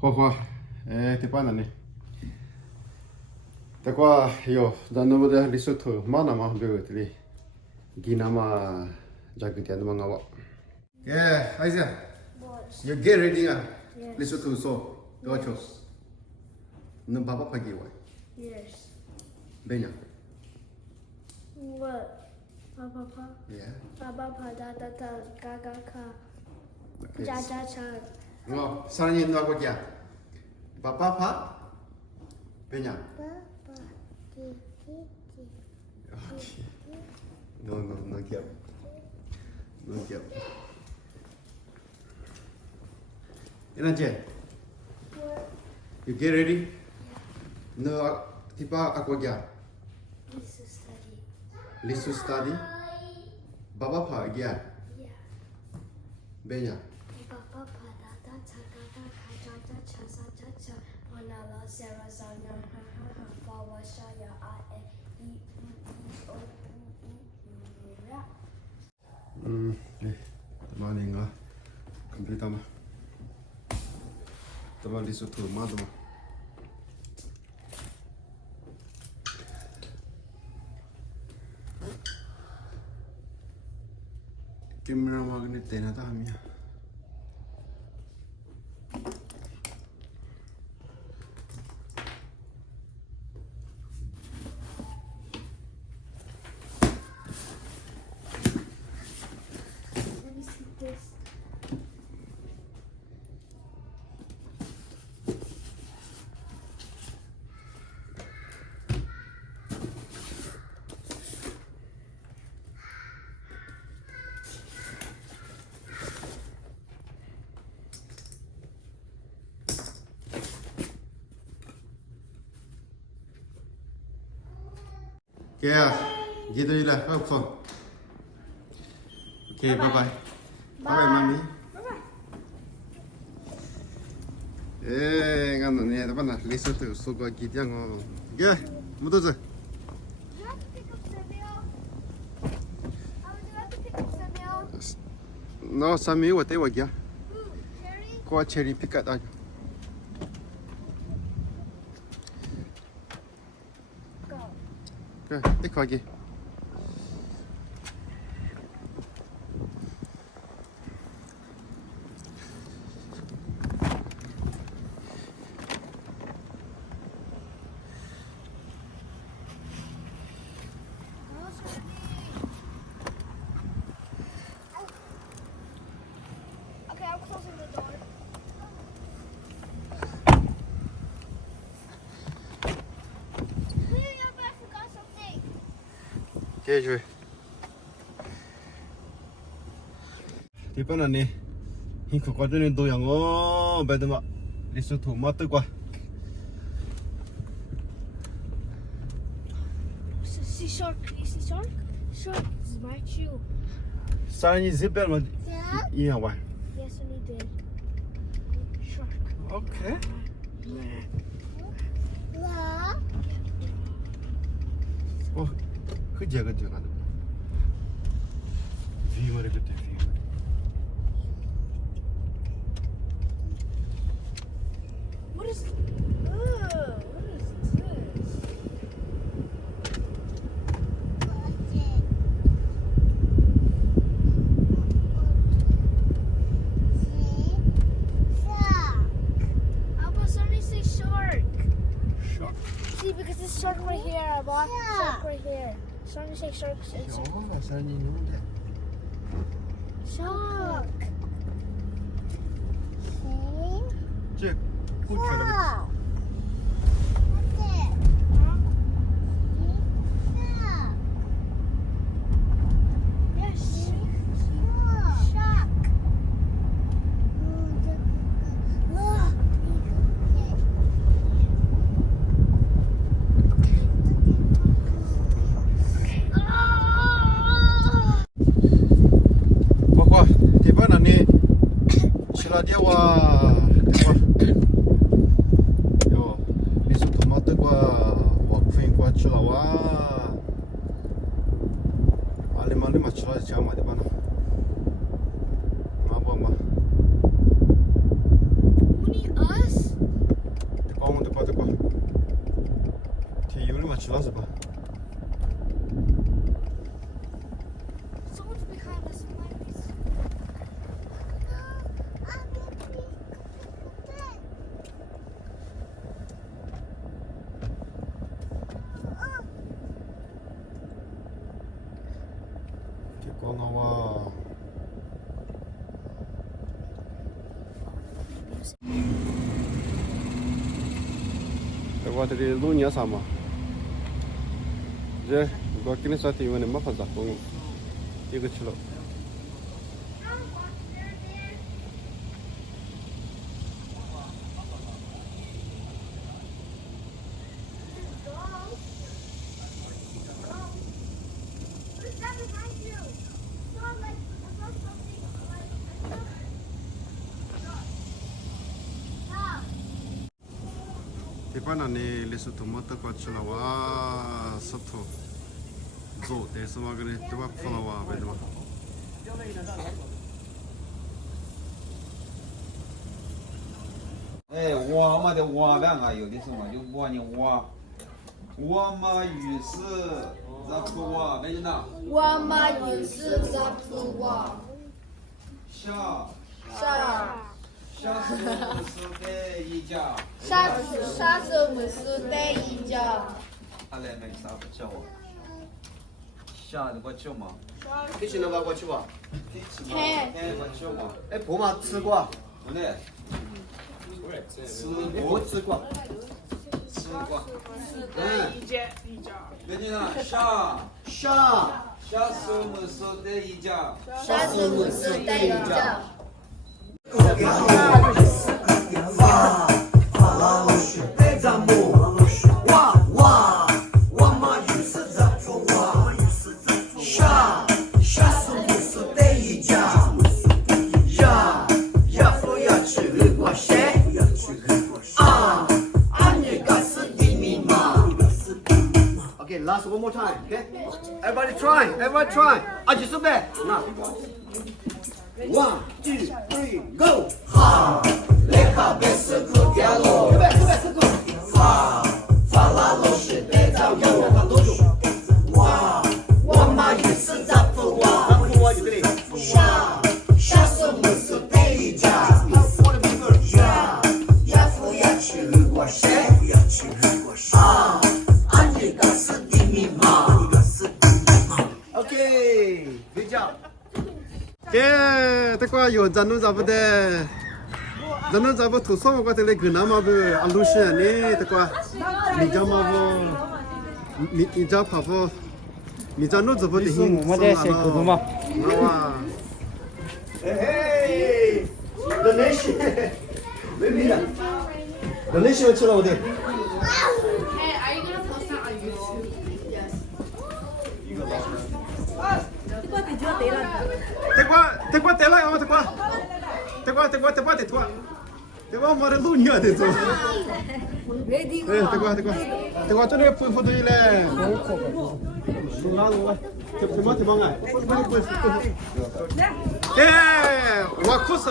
Hoa, te pana ne. Ta qua io da nuovo da risotto mana ma beutli. Ginama jagged and mangawa. Yeah, Isaiah. You get ready risotto so. Docho. No baba pagi wa. Yes. Benya. What? Papa. Yeah. Papa da da da ga ga ka. Okay. Ja ja cha. No, 사랑이 있나 보자. 바빠파? 베냐. Papa. Ki. Okay. No, get. No get. Inaje, What? you get ready? No, tiba aku aja. This is study. Listen study. Baba pa aja. Yeah. Benya. Papa da da cha ga ga ka ja ja cha sa cha cha. Ona la sera sa na ha ha ha. Fa wa sha ya a e i u o ya. Maninga. Completa ma. Tama risotto madma. Camera magnet tena ta hamia. Let me see this. Yeah, gitu je lah. Kau phone. Okay, bye bye. Bye, mami. Bye-bye. Ngan ni apa nak risotto so gua gitu yang. Yeah, mudah je. You have to pick up Samuel. Would you like to pick up Samuel? No, sami wa te wa gya. Ooh, Cherry? Ko cherry pick aja. Go. Okay, take lagi. Okay, I'm closing the door. I forgot something. Okay, cuy. Di mana ni? Hingga kau tu ni tu yang beda mak risotto mata gua. See shark? You see shark? Shark is my shoe. Sekarang ni zipper mah. Yeah? Iya wah. Yes, and he did. Shark. Okay. La. Oh, kerja kan. View mana kita view. What is? What is this? Abba, somebody say shark. Shark. See, because this shark right here, Abba. Shark right here. Somebody say shark. Oh, sekarang ni ni dia. Shark. Cek. Kucing lagi. Yes. Shark. Pokok tiba nani. Sila dia wah. Yo, risotto mata gua. Wah, kuing gua cila wah. Alim macam cila di mana? Mabah mah. Only us? 吃了是吧？ Someone's behind us. Might be. 개꺼 나와. 대과 들이 눈이야 삼아. 이제 이거 끼는 사태 이번에 막하자. 공 이거 치러. 대판안에 레스 토마토 과치라와 서토 조 대스마그네 대바 플라와 베드마 哎，我嘛的我万啊，有的时候就我呢我嘛于是这不我没呢，我嘛也是在乎我。下下是不是的一家，下次我是带一家。他来没啥不叫我，下的我叫嘛， 피시나 봐 과치 봐. 嘿，哎我叫嘛， 에 보마 치과. 不对，吃뭐 치과. 吃过，응. 没呢，下 샤. 是不是的一家，下次我是带一家。 Okay, last one more time. Okay, everybody try. Everybody try. 아주 수배. 나. 1, 2, 3, go. Okay, good job. 예, 대과 요 잔노 잡으데. 잔노 잡으 투소 거 때문에 그나마부 알루시아니 대과 미자마부 미자 파부 미자노 잡으데 힘. 나와. Hey, donation. 왜 미라? donation 치러 오대. Hey, are you gonna post that on YouTube? Yes. 대과 대라 대과 말에 눈이야 대죠. 대과 저녁에 포도 일래. 대망아. 예, 와쿠스.